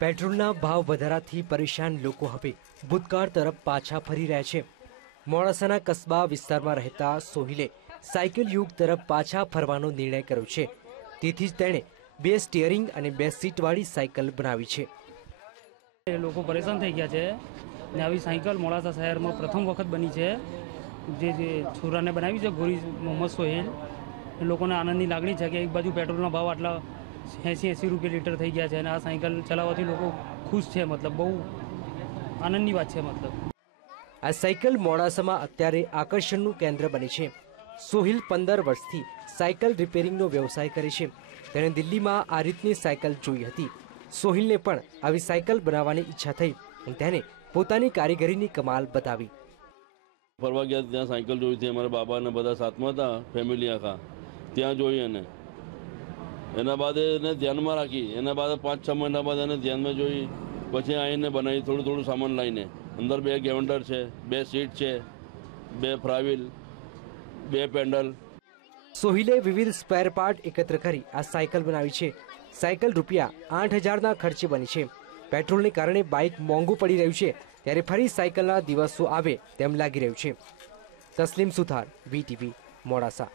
પેટ્રોલના ભાવ વધારાથી પરેશાન લોકો હવે ભૂતકાળ તરફ પાછા ફરી રહ્યા છે. મોડાસાના કસ્બા વિસ્તારમાં રહેતા સોહિલે સાયકલ યુગ તરફ પાછા ફરવાનો નિર્ણય કર્યો છે. તેથી જ તેણે બે સ્ટિયરિંગ અને બે સીટવાળી સાયકલ બનાવી છે. લોકો પરેશાન થઈ ગયા છે ને આવી સાયકલ મોડાસા શહેરમાં પ્રથમ વખત બની છે. જે જે છોરાને બનાવી છે ગોરી મોહમ્મદ સોહેલ. લોકોને આનંદની લાગણી છે કે એક બાજુ પેટ્રોલના ભાવ આટલા એંસી એંસી રૂપિયા લીટર થઈ ગયા છે અને આ સાયકલ ચલાવવાથી લોકો ખુશ છે મતલબ બહુ આનંદની વાત છે મતલબ. આ સાયકલ મોડાસામાં અત્યારે આકર્ષણનું કેન્દ્ર બની છે. સોહિલ પંદર વર્ષથી સાયકલ રિપેરિંગનો વ્યવસાય કરે છે. તેણે દિલ્હીમાં આ રીતની સાયકલ જોઈ હતી. સોહિલને પણ આવી સાયકલ બનાવવાની ઈચ્છા થઈ અને તેને પોતાની કારીગરીની કમાલ બતાવી. ફરવા ગયા ત્યાં સાયકલ જોઈ હતી. અમારા બાબાને બધા સાથમાં હતા ફેમિલી આખા. ત્યાં જોઈ એને એના બાદ એને ધ્યાનમાં રાખી, એના બાદ પાંચ છ મહિના બાદ એને ધ્યાનમાં જોઈ, પછી આવીને બનાવી થોડું થોડું સામાન લાવીને અંદર બે ગેવન્ડર છે, બે સીટ છે, બે ફ્રાવીલ બે પેન્ડલ. સોહિલે વિવિધ સ્પેર પાર્ટ એકત્ર કરી આ સાયકલ બનાવી છે. સાયકલ રૂપિયા આઠ હજારના ખર્ચે બની છે. પેટ્રોલને કારણે બાઇક મોંઘું પડી રહ્યું છે. ત્યારે ફરી સાયકલના દિવસો આવે તેમ લાગી રહ્યું છે. તસ્લીમ સુથાર, વીટીવી, મોડાસા.